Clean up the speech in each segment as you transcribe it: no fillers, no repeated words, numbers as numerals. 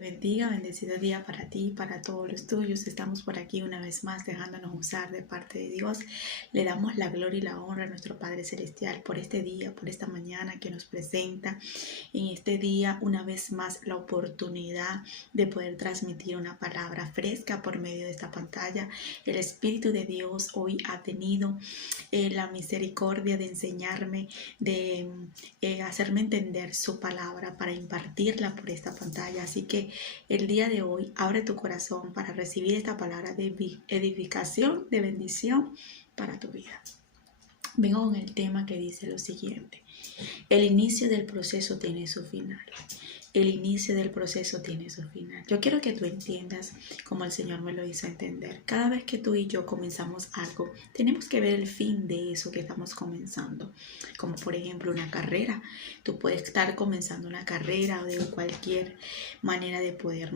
bendiga, bendecido día para ti y para todos los tuyos. Estamos por aquí una vez más dejándonos usar de parte de Dios. Le damos la gloria y la honra a nuestro Padre Celestial por este día, por esta mañana que nos presenta. En este día una vez más la oportunidad de poder transmitir una palabra fresca por medio de esta pantalla. El Espíritu de Dios hoy ha tenido la misericordia de enseñarme, de hacerme entender su palabra para impartirla por esta pantalla. Así que el día de hoy abre tu corazón para recibir esta palabra de edificación, de bendición para tu vida. Vengo con el tema que dice lo siguiente: el inicio del proceso tiene su final. El inicio del proceso tiene su final. Yo quiero que tú entiendas como el Señor me lo hizo entender. Cada vez que tú y yo comenzamos algo, tenemos que ver el fin de eso que estamos comenzando. Como por ejemplo una carrera. Tú puedes estar comenzando una carrera o de cualquier manera de poder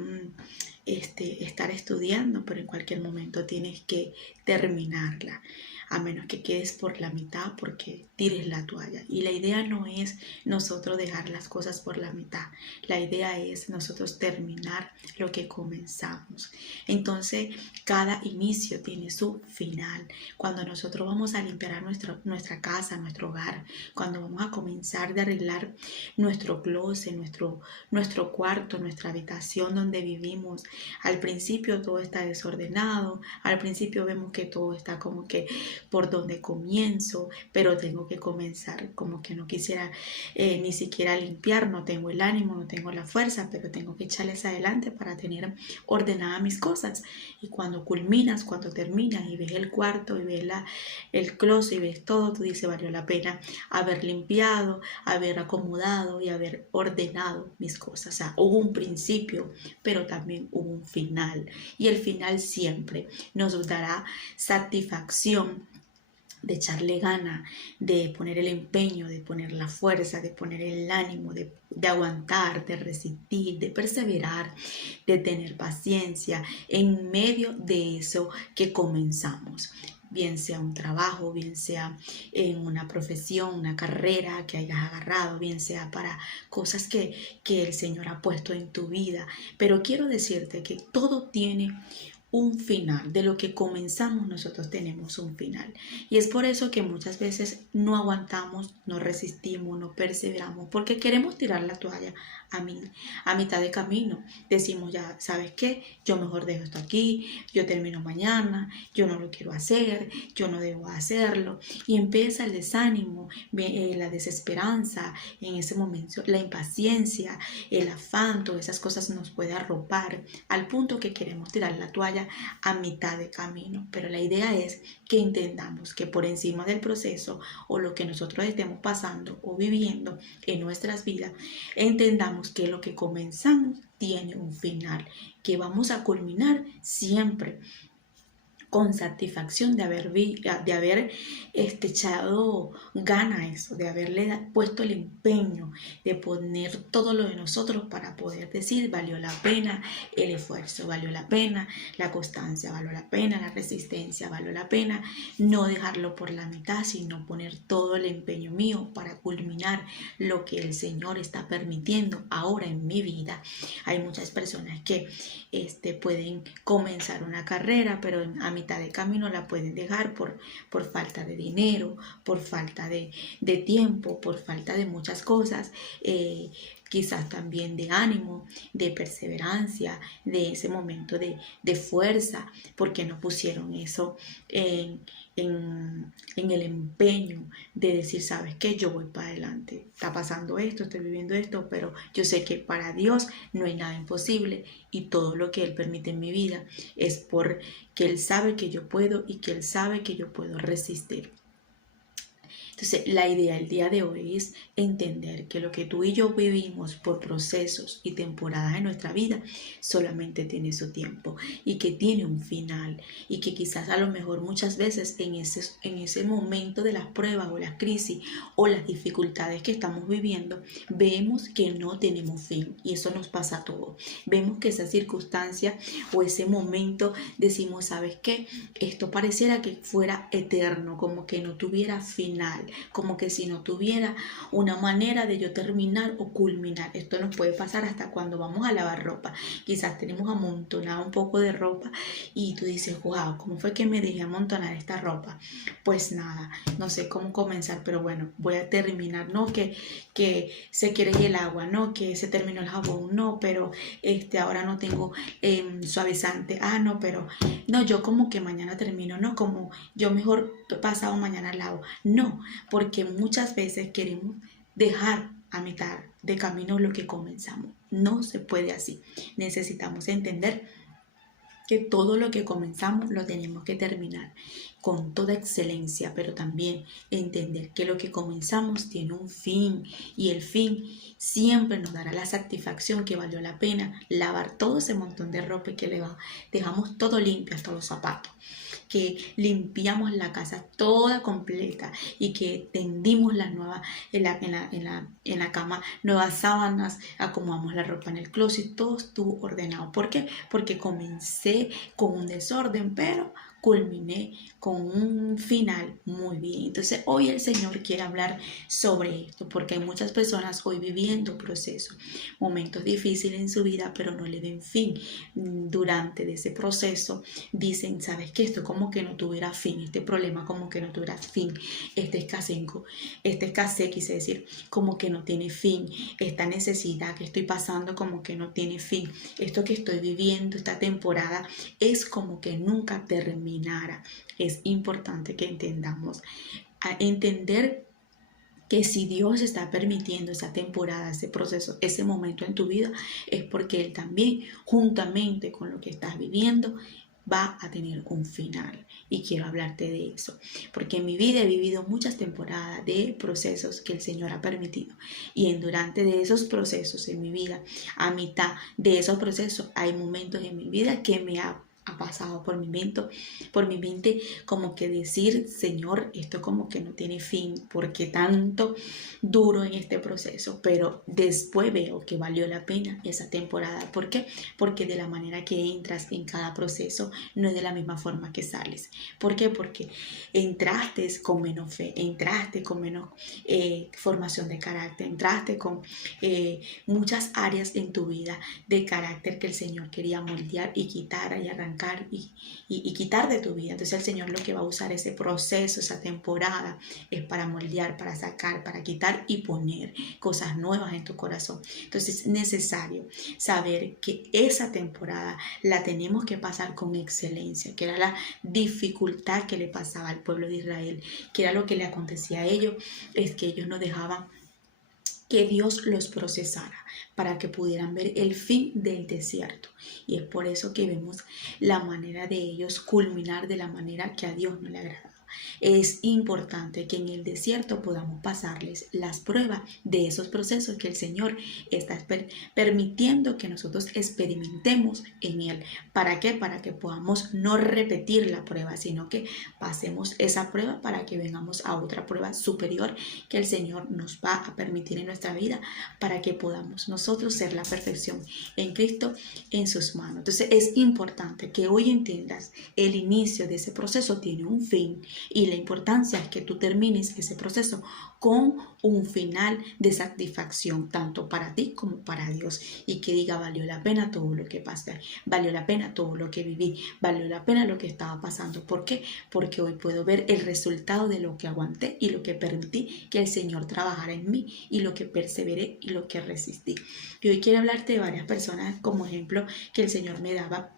estar estudiando, pero en cualquier momento tienes que terminarla. A menos que quedes por la mitad porque tires la toalla. Y la idea no es nosotros dejar las cosas por la mitad. La idea es nosotros terminar lo que comenzamos. Entonces, cada inicio tiene su final. Cuando nosotros vamos a limpiar nuestra casa, nuestro hogar, cuando vamos a comenzar de arreglar nuestro closet, nuestro cuarto, nuestra habitación donde vivimos, al principio todo está desordenado. Al principio vemos que todo está como que por donde comienzo, pero tengo que comenzar, como que no quisiera ni siquiera limpiar, no tengo el ánimo, no tengo la fuerza, pero tengo que echarles adelante para tener ordenadas mis cosas. Y cuando culminas, cuando terminas y ves el cuarto y ves el closet y ves todo, tú dices, valió la pena haber limpiado, haber acomodado y haber ordenado mis cosas. O sea, hubo un principio, pero también hubo un final. Y el final siempre nos dará satisfacción de echarle gana, de poner el empeño, de poner la fuerza, de poner el ánimo, de aguantar, de resistir, de perseverar, de tener paciencia en medio de eso que comenzamos. Bien sea un trabajo, bien sea en una profesión, una carrera que hayas agarrado, bien sea para cosas que el Señor ha puesto en tu vida. Pero quiero decirte que todo tiene un final. De lo que comenzamos nosotros tenemos un final. Y es por eso que muchas veces no aguantamos, no resistimos, no perseveramos, porque queremos tirar la toalla a mitad de camino. Decimos, ya, ¿sabes qué? Yo mejor dejo esto aquí, yo termino mañana, yo no lo quiero hacer, yo no debo hacerlo. Y empieza el desánimo, la desesperanza en ese momento, la impaciencia, el afán, todas esas cosas nos pueden arropar al punto que queremos tirar la toalla a mitad de camino. Pero la idea es que entendamos que por encima del proceso o lo que nosotros estemos pasando o viviendo en nuestras vidas, entendamos que lo que comenzamos tiene un final, que vamos a culminar siempre con satisfacción de haber echado gana a eso, de haberle puesto el empeño, de poner todo lo de nosotros para poder decir, valió la pena el esfuerzo, valió la pena la constancia, valió la pena la resistencia, valió la pena no dejarlo por la mitad, sino poner todo el empeño mío para culminar lo que el Señor está permitiendo ahora en mi vida. Hay muchas personas que pueden comenzar una carrera, pero a mitad de camino la pueden dejar por falta de dinero, por falta de tiempo, por falta de muchas cosas, quizás también de ánimo, de perseverancia, de ese momento de fuerza, porque no pusieron eso en el empeño de decir, ¿sabes qué? Yo voy para adelante, está pasando esto, estoy viviendo esto, pero yo sé que para Dios no hay nada imposible y todo lo que Él permite en mi vida es porque Él sabe que yo puedo y que Él sabe que yo puedo resistir. Entonces, la idea el día de hoy es entender que lo que tú y yo vivimos por procesos y temporadas en nuestra vida solamente tiene su tiempo y que tiene un final y que quizás a lo mejor muchas veces en ese momento de las pruebas o las crisis o las dificultades que estamos viviendo, vemos que no tenemos fin y eso nos pasa a todos. Vemos que esa circunstancia o ese momento decimos, ¿sabes qué? Esto pareciera que fuera eterno, como que no tuviera final. como que si no tuviera una manera de yo terminar o culminar. Esto nos puede pasar hasta cuando vamos a lavar ropa. Quizás tenemos amontonado un poco de ropa y tú dices, wow, ¿cómo fue que me dejé amontonar esta ropa? Pues nada, no sé cómo comenzar, pero bueno, voy a terminar, ¿no? Que se quiere el agua, ¿no? Que se terminó el jabón, no, pero ahora no tengo suavizante, no, pero no, yo como que mañana termino, no, como yo mejor pasado mañana lavo, no, porque muchas veces queremos dejar a mitad de camino lo que comenzamos. No se puede así. Necesitamos entender que todo lo que comenzamos lo tenemos que terminar con toda excelencia, pero también entender que lo que comenzamos tiene un fin y el fin siempre nos dará la satisfacción que valió la pena lavar todo ese montón de ropa y que dejamos todo limpio hasta los zapatos, que limpiamos la casa toda completa y que tendimos las nuevas en la cama, nuevas sábanas, acomodamos la ropa en el closet, todo estuvo ordenado. ¿Por qué? Porque comencé con un desorden, pero culminé con un final muy bien. Entonces hoy el Señor quiere hablar sobre esto, porque hay muchas personas hoy viviendo procesos, momentos difíciles en su vida, pero no le ven fin. Durante ese proceso dicen, ¿sabes qué? Esto como que no tuviera fin, este problema como que no tuviera fin, esta escasez, quise decir, como que no tiene fin, esta necesidad que estoy pasando como que no tiene fin, esto que estoy viviendo, esta temporada es como que nunca terminara. Es importante que entendamos, a entender que si Dios está permitiendo esa temporada, ese proceso, ese momento en tu vida, es porque Él también, juntamente con lo que estás viviendo, va a tener un final. Y quiero hablarte de eso, porque en mi vida he vivido muchas temporadas de procesos que el Señor ha permitido. Y durante de esos procesos en mi vida, a mitad de esos procesos, hay momentos en mi vida que me ha pasado por mi mente como que decir, Señor, esto como que no tiene fin, porque tanto duro en este proceso, pero después veo que valió la pena esa temporada. ¿Por qué? Porque de la manera que entras en cada proceso no es de la misma forma que sales. ¿Por qué? Porque entraste con menos fe, entraste con menos formación de carácter, entraste con muchas áreas en tu vida de carácter que el Señor quería moldear y quitar y arrancar y quitar de tu vida. Entonces el Señor lo que va a usar ese proceso, esa temporada, es para moldear, para sacar, para quitar y poner cosas nuevas en tu corazón. Entonces es necesario saber que esa temporada la tenemos que pasar con excelencia, que era la dificultad que le pasaba al pueblo de Israel, que era lo que le acontecía a ellos, es que ellos no dejaban que Dios los procesara para que pudieran ver el fin del desierto. Y es por eso que vemos la manera de ellos culminar de la manera que a Dios no le agradaba. Es importante que en el desierto podamos pasarles las pruebas de esos procesos que el Señor está permitiendo que nosotros experimentemos en Él. ¿Para qué? Para que podamos no repetir la prueba, sino que pasemos esa prueba para que vengamos a otra prueba superior que el Señor nos va a permitir en nuestra vida, para que podamos nosotros ser la perfección en Cristo en sus manos. Entonces es importante que hoy entiendas el inicio de ese proceso tiene un fin. Y la importancia es que tú termines ese proceso con un final de satisfacción, tanto para ti como para Dios. Y que diga, valió la pena todo lo que pasé, valió la pena todo lo que viví, valió la pena lo que estaba pasando. ¿Por qué? Porque hoy puedo ver el resultado de lo que aguanté y lo que permití que el Señor trabajara en mí y lo que perseveré y lo que resistí. Y hoy quiero hablarte de varias personas como ejemplo que el Señor me daba,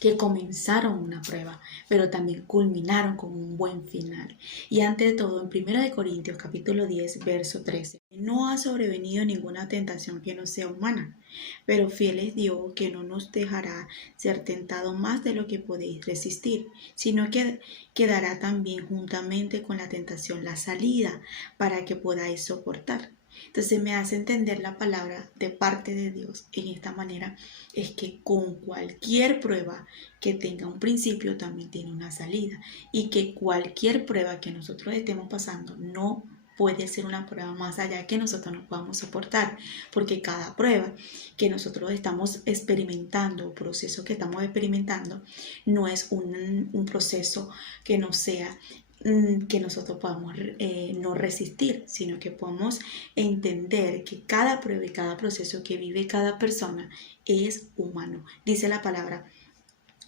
que comenzaron una prueba, pero también culminaron con un buen final. Y ante todo, en 1 Corintios capítulo 10, verso 13, no ha sobrevenido ninguna tentación que no sea humana, pero fiel es Dios, que no nos dejará ser tentado más de lo que podéis resistir, sino que dará también juntamente con la tentación la salida para que podáis soportar. Entonces me hace entender la palabra de parte de Dios en esta manera, es que con cualquier prueba que tenga un principio también tiene una salida, y que cualquier prueba que nosotros estemos pasando no puede ser una prueba más allá que nosotros no podamos soportar, porque cada prueba que nosotros estamos experimentando, proceso que estamos experimentando, no es un proceso que no sea que nosotros podamos no resistir, sino que podamos entender que cada prueba y cada proceso que vive cada persona es humano. Dice la palabra: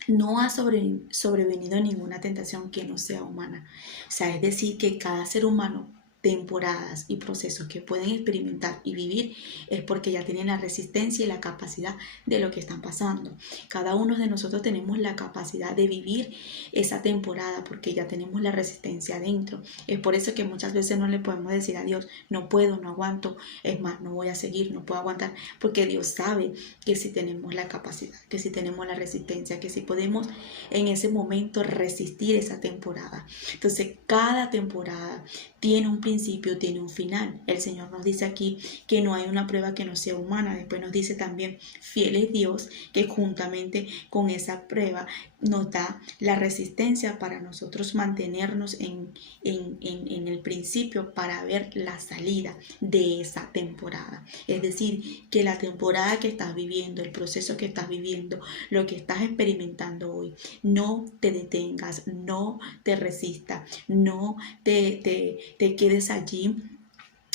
no ha sobrevenido ninguna tentación que no sea humana. O sea, es decir, que cada ser humano, temporadas y procesos que pueden experimentar y vivir, es porque ya tienen la resistencia y la capacidad de lo que están pasando. Cada uno de nosotros tenemos la capacidad de vivir esa temporada porque ya tenemos la resistencia adentro. Es por eso que muchas veces no le podemos decir a Dios: no puedo, no aguanto, es más, no voy a seguir, no puedo aguantar, porque Dios sabe que si tenemos la capacidad, que si tenemos la resistencia, que si podemos en ese momento resistir esa temporada. Entonces, cada temporada tiene un principio, tiene un final. El Señor nos dice aquí que no hay una prueba que no sea humana. Después nos dice también: fiel es Dios, que juntamente con esa prueba nos da la resistencia para nosotros mantenernos en el principio, para ver la salida de esa temporada. Es decir, que la temporada que estás viviendo, el proceso que estás viviendo, lo que estás experimentando hoy, no te detengas, no te resistas, no te quedes allí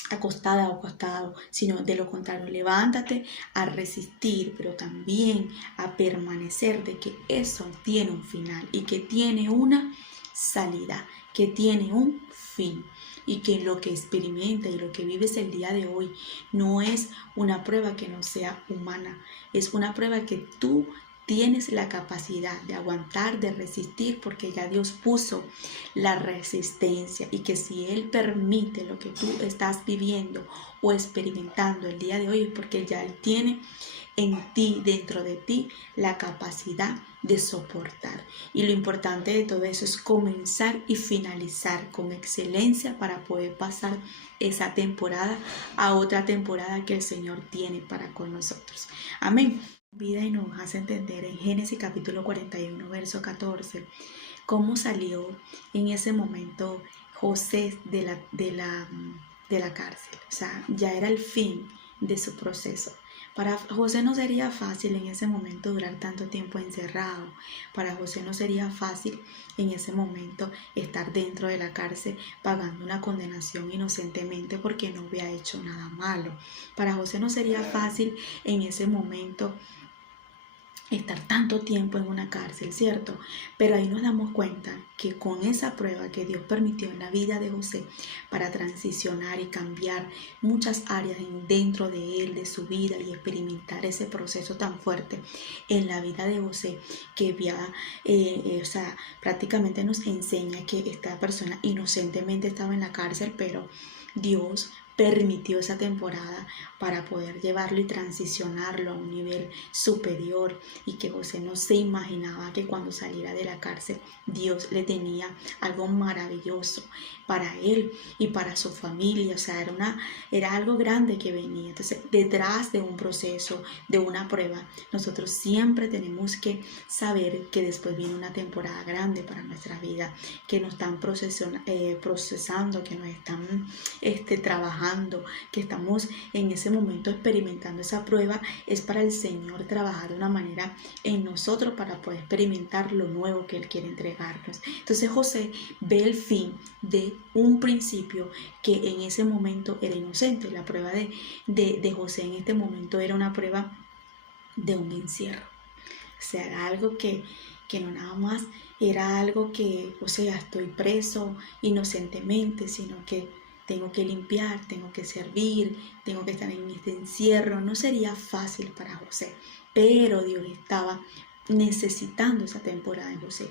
acostada o acostado, sino de lo contrario, levántate a resistir, pero también a permanecer de que eso tiene un final y que tiene una salida, que tiene un fin, y que lo que experimenta y lo que vives el día de hoy no es una prueba que no sea humana, es una prueba que tú tienes la capacidad de aguantar, de resistir, porque ya Dios puso la resistencia, y que si Él permite lo que tú estás viviendo o experimentando el día de hoy, es porque ya Él tiene en ti, dentro de ti, la capacidad de soportar. Y lo importante de todo eso es comenzar y finalizar con excelencia para poder pasar esa temporada a otra temporada que el Señor tiene para con nosotros. Amén. Vida y nos hace entender en Génesis capítulo 41, verso 14, cómo salió en ese momento José de la cárcel. O sea, ya era el fin de su proceso. Para José no sería fácil en ese momento durar tanto tiempo encerrado. Para José no sería fácil en ese momento estar dentro de la cárcel pagando una condenación inocentemente porque no había hecho nada malo. Para José no sería fácil en ese momento estar tanto tiempo en una cárcel, ¿cierto? Pero ahí nos damos cuenta que con esa prueba que Dios permitió en la vida de José para transicionar y cambiar muchas áreas dentro de él, de su vida, y experimentar ese proceso tan fuerte en la vida de José, que ya, prácticamente nos enseña que esta persona inocentemente estaba en la cárcel, pero Dios permitió esa temporada para poder llevarlo y transicionarlo a un nivel superior, y que José no se imaginaba que cuando saliera de la cárcel Dios le tenía algo maravilloso para él y para su familia. O sea, era algo grande que venía. Entonces, detrás de un proceso, de una prueba, nosotros siempre tenemos que saber que después viene una temporada grande para nuestra vida, que nos están procesando, que nos están trabajando, que estamos en ese momento experimentando esa prueba. Es para el Señor trabajar de una manera en nosotros para poder experimentar lo nuevo que Él quiere entregarnos. Entonces José ve el fin de un principio que en ese momento era inocente. La prueba de José en este momento era una prueba de un encierro. O sea, era algo que no nada más era algo que, o sea, estoy preso inocentemente, sino que tengo que limpiar, tengo que servir, tengo que estar en este encierro. No sería fácil para José, pero Dios estaba necesitando esa temporada de José.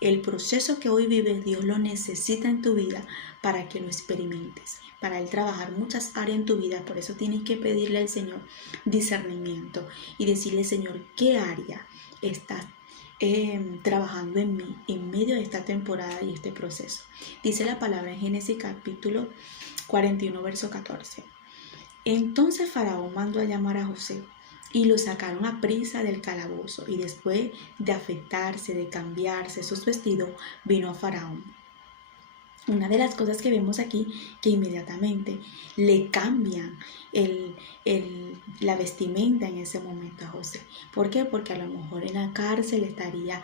El proceso que hoy vives, Dios lo necesita en tu vida para que lo experimentes, para Él trabajar muchas áreas en tu vida. Por eso tienes que pedirle al Señor discernimiento y decirle: Señor, ¿qué área estás trabajando en mí en medio de esta temporada y este proceso? Dice la palabra en Génesis capítulo 41, verso 14. Entonces Faraón mandó a llamar a José y lo sacaron a prisa del calabozo, y después de afeitarse, de cambiarse sus vestidos, vino a Faraón Una de las cosas que vemos aquí, que inmediatamente le cambian la vestimenta en ese momento a José. ¿Por qué? Porque a lo mejor en la cárcel estaría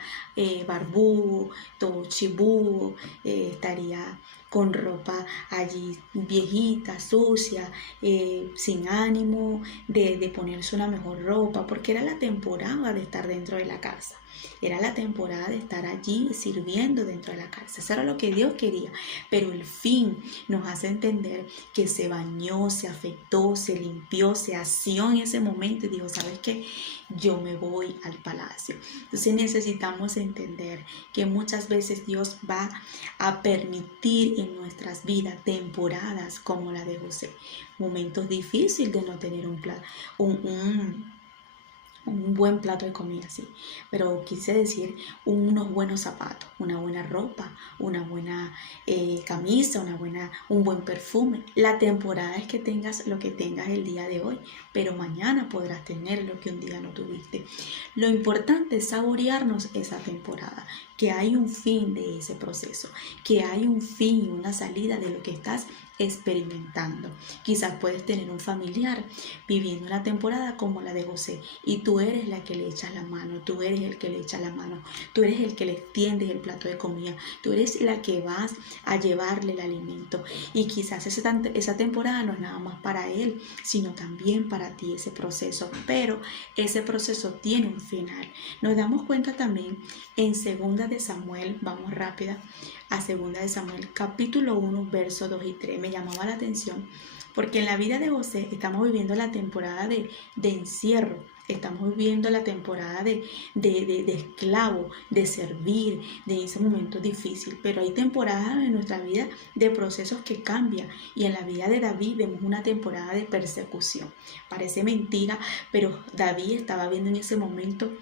barbudo, todo chibudo, estaría con ropa allí viejita, sucia, sin ánimo de ponerse una mejor ropa, porque era la temporada de estar dentro de la casa. Era la temporada de estar allí sirviendo dentro de la cárcel. Eso era lo que Dios quería. Pero el fin nos hace entender que se bañó, se afectó, se limpió, se asió en ese momento y dijo, ¿sabes qué? Yo me voy al palacio. Entonces necesitamos entender que muchas veces Dios va a permitir en nuestras vidas temporadas como la de José. Momentos difíciles de no tener un buen plato de comida, sí, pero quise decir unos buenos zapatos, una buena ropa, una buena camisa, un buen perfume. La temporada es que tengas lo que tengas el día de hoy, pero mañana podrás tener lo que un día no tuviste. Lo importante es saborearnos esa temporada, que hay un fin de ese proceso, que hay un fin y una salida de lo que estás experimentando. Quizás puedes tener un familiar viviendo una temporada como la de José y tú eres la que le echas la mano, tú eres el que le echa la mano, tú eres el que le extiendes el plato de comida, tú eres la que vas a llevarle el alimento y quizás esa temporada no es nada más para él, sino también para ti ese proceso, pero ese proceso tiene un final. Nos damos cuenta también en 2 de Samuel, vamos rápida, a 2 de Samuel, capítulo 1, versos 2 y 3. Me llamaba la atención porque en la vida de José estamos viviendo la temporada de encierro, estamos viviendo la temporada de esclavo, de servir, de ese momento difícil, pero hay temporadas en nuestra vida de procesos que cambian y en la vida de David vemos una temporada de persecución. Parece mentira, pero David estaba viendo en ese momento,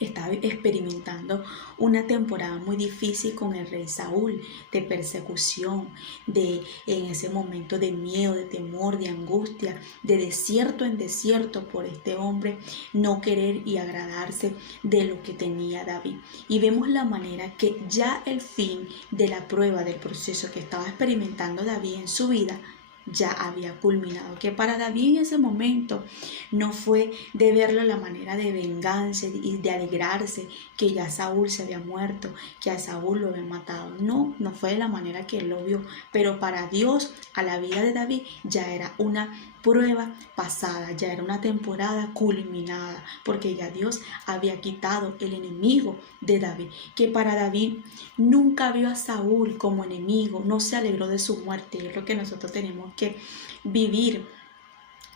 estaba experimentando una temporada muy difícil con el rey Saúl, de persecución, en ese momento de miedo, de temor, de angustia, de desierto en desierto por este hombre no querer y agradarse de lo que tenía David. Y vemos la manera que ya el fin de la prueba, del proceso que estaba experimentando David en su vida, ya había culminado, que para David en ese momento no fue de verlo la manera de venganza y de alegrarse que ya Saúl se había muerto, que a Saúl lo había matado. No fue de la manera que él lo vio, pero para Dios a la vida de David ya era una prueba pasada, ya era una temporada culminada, porque ya Dios había quitado el enemigo de David, que para David nunca vio a Saúl como enemigo, no se alegró de su muerte. Es lo que nosotros tenemos que vivir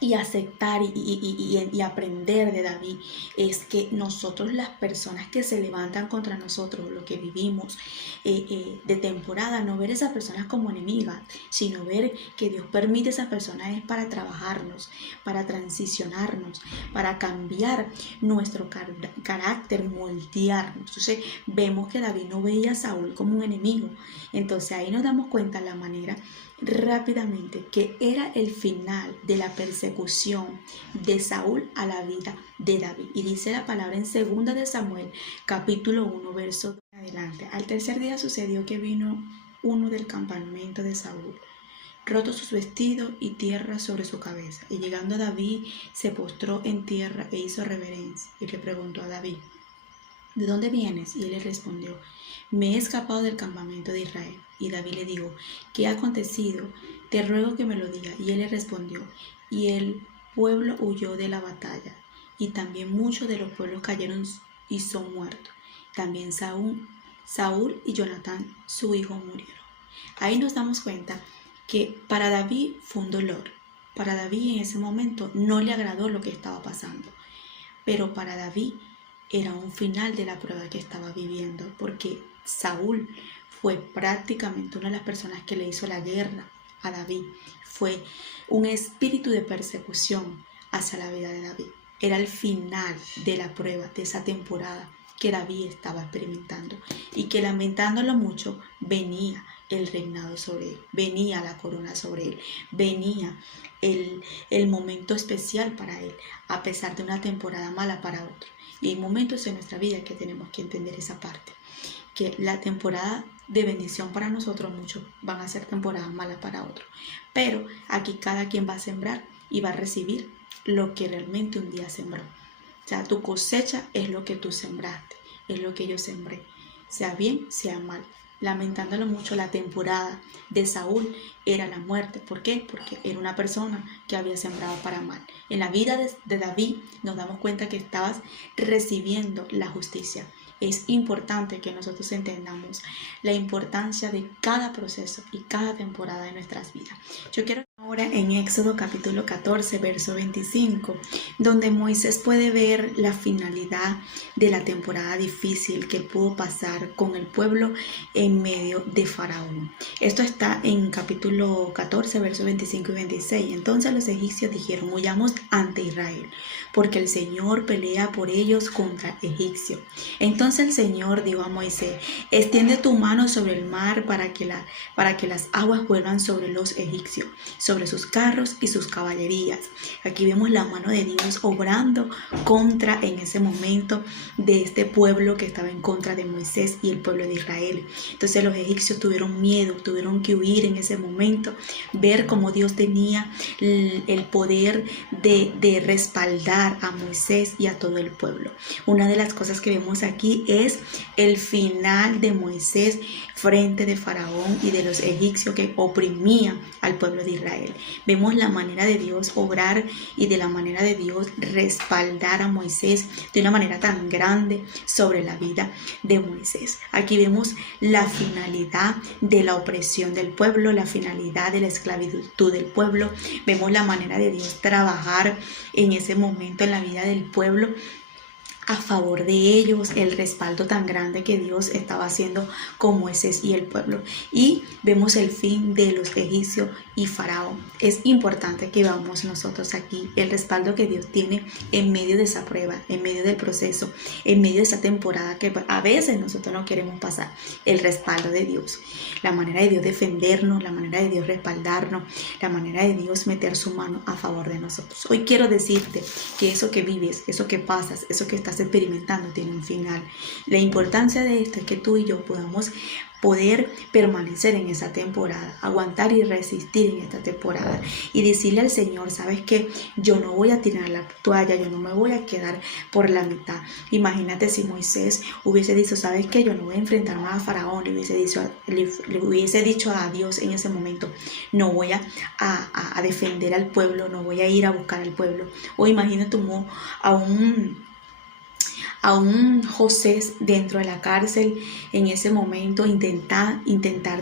y aceptar y aprender de David, es que nosotros, las personas que se levantan contra nosotros, lo que vivimos de temporada, no ver a esas personas como enemigas, sino ver que Dios permite a esas personas es para trabajarnos, para transicionarnos, para cambiar nuestro carácter, moldearnos. Entonces vemos que David no veía a Saúl como un enemigo. Entonces ahí nos damos cuenta la manera rápidamente que era el final de la persecución de Saúl a la vida de David. Y dice la palabra en 2 de Samuel, capítulo 1, verso 2 adelante. Al tercer día sucedió que vino uno del campamento de Saúl, roto sus vestidos y tierra sobre su cabeza. Y llegando a David, se postró en tierra e hizo reverencia. Y le preguntó a David, ¿de dónde vienes? Y él le respondió, me he escapado del campamento de Israel. Y David le dijo, ¿qué ha acontecido? Te ruego que me lo diga. Y él le respondió, y el pueblo huyó de la batalla, y también muchos de los pueblos cayeron y son muertos. También Saúl y Jonatán, su hijo, murieron. Ahí nos damos cuenta que para David fue un dolor. Para David en ese momento no le agradó lo que estaba pasando. Pero para David era un final de la prueba que estaba viviendo, porque Saúl fue prácticamente una de las personas que le hizo la guerra a David. Fue un espíritu de persecución hacia la vida de David. Era el final de la prueba, de esa temporada que David estaba experimentando y que, lamentándolo mucho, venía el reinado sobre él, venía la corona sobre él, venía el momento especial para él, a pesar de una temporada mala para otro. Y hay momentos en nuestra vida que tenemos que entender esa parte, que la temporada de bendición para nosotros, muchos van a ser temporadas malas para otros. Pero aquí cada quien va a sembrar y va a recibir lo que realmente un día sembró. O sea, tu cosecha es lo que tú sembraste, es lo que yo sembré, sea bien, sea mal. Lamentándolo mucho, la temporada de Saúl era la muerte. ¿Por qué? Porque era una persona que había sembrado para mal. En la vida de David nos damos cuenta que estabas recibiendo la justicia. Es importante que nosotros entendamos la importancia de cada proceso y cada temporada de nuestras vidas. Yo quiero ahora en Éxodo capítulo 14, verso 25, donde Moisés puede ver la finalidad de la temporada difícil que pudo pasar con el pueblo en medio de Faraón. Esto está en capítulo 14, versos 25 y 26. Entonces los egipcios dijeron: huyamos ante Israel, porque el Señor pelea por ellos contra egipcio. Entonces el Señor dijo a Moisés: extiende tu mano sobre el mar para que las aguas vuelvan sobre los egipcios, sobre sus carros y sus caballerías. Aquí vemos la mano de Dios obrando contra en ese momento de este pueblo que estaba en contra de Moisés y el pueblo de Israel. Entonces los egipcios tuvieron miedo, tuvieron que huir en ese momento, ver cómo Dios tenía el poder de respaldar a Moisés y a todo el pueblo. Una de las cosas que vemos aquí es el final de Moisés frente de Faraón y de los egipcios que oprimían al pueblo de Israel. Vemos la manera de Dios obrar y de la manera de Dios respaldar a Moisés de una manera tan grande sobre la vida de Moisés. Aquí vemos la finalidad de la opresión del pueblo, la finalidad de la esclavitud del pueblo. Vemos la manera de Dios trabajar en ese momento en la vida del pueblo a favor de ellos, el respaldo tan grande que Dios estaba haciendo con Moisés y el pueblo. Y vemos el fin de los egipcios y Faraón. Es importante que veamos nosotros aquí el respaldo que Dios tiene en medio de esa prueba, en medio del proceso, en medio de esa temporada que a veces nosotros no queremos pasar. El respaldo de Dios, la manera de Dios defendernos, la manera de Dios respaldarnos, la manera de Dios meter su mano a favor de nosotros. Hoy quiero decirte que eso que vives, eso que pasas, eso que estás experimentando tiene un final. La importancia de esto es que tú y yo podamos poder permanecer en esa temporada, aguantar y resistir en esta temporada y decirle al Señor: sabes que yo no voy a tirar la toalla, yo no me voy a quedar por la mitad. Imagínate si Moisés hubiese dicho: sabes que yo no voy a enfrentar más a Faraón, le hubiese dicho a Dios en ese momento: no voy a defender al pueblo, no voy a ir a buscar al pueblo. O imagínate a un José dentro de la cárcel en ese momento, intentar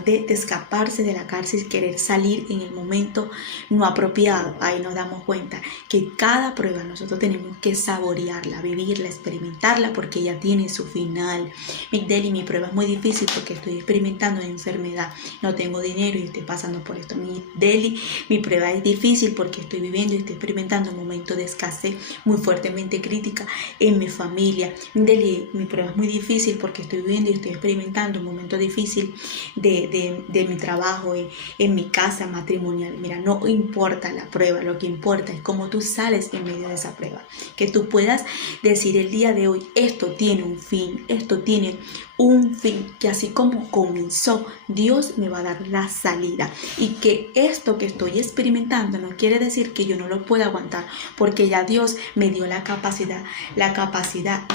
de escaparse de la cárcel y querer salir en el momento no apropiado. Ahí nos damos cuenta que cada prueba nosotros tenemos que saborearla, vivirla, experimentarla, porque ella tiene su final. Migdeli, mi prueba es muy difícil porque estoy experimentando una enfermedad, no tengo dinero y estoy pasando por esto. Migdeli, mi prueba es difícil porque estoy viviendo y estoy experimentando un momento de escasez muy fuertemente crítica en mi familia. Mi prueba es muy difícil porque estoy viviendo y estoy experimentando un momento difícil de mi trabajo, en mi casa matrimonial. Mira, no importa la prueba, lo que importa es cómo tú sales en medio de esa prueba. Que tú puedas decir el día de hoy: esto tiene un fin, esto tiene un fin, que así como comenzó, Dios me va a dar la salida, y que esto que estoy experimentando no quiere decir que yo no lo pueda aguantar, porque ya Dios me dio la capacidad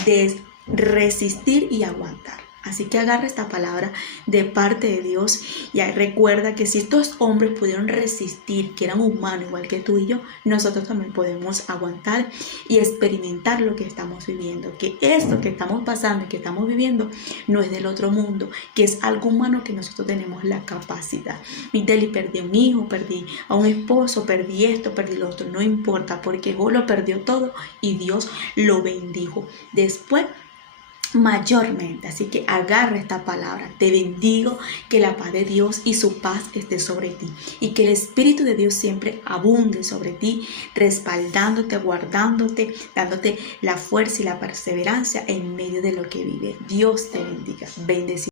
de resistir y aguantar. Así que agarra esta palabra de parte de Dios y recuerda que si estos hombres pudieron resistir, que eran humanos igual que tú y yo, nosotros también podemos aguantar y experimentar lo que estamos viviendo. Que esto que estamos pasando y que estamos viviendo no es del otro mundo, que es algo humano que nosotros tenemos la capacidad. Migdeli, perdí a un hijo, perdí a un esposo, perdí esto, perdí lo otro. No importa, porque vos lo perdió todo y Dios lo bendijo después mayormente. Así que agarra esta palabra. Te bendigo, que la paz de Dios y su paz esté sobre ti, y que el Espíritu de Dios siempre abunde sobre ti, respaldándote, guardándote, dándote la fuerza y la perseverancia en medio de lo que vives. Dios te bendiga. Bendecido.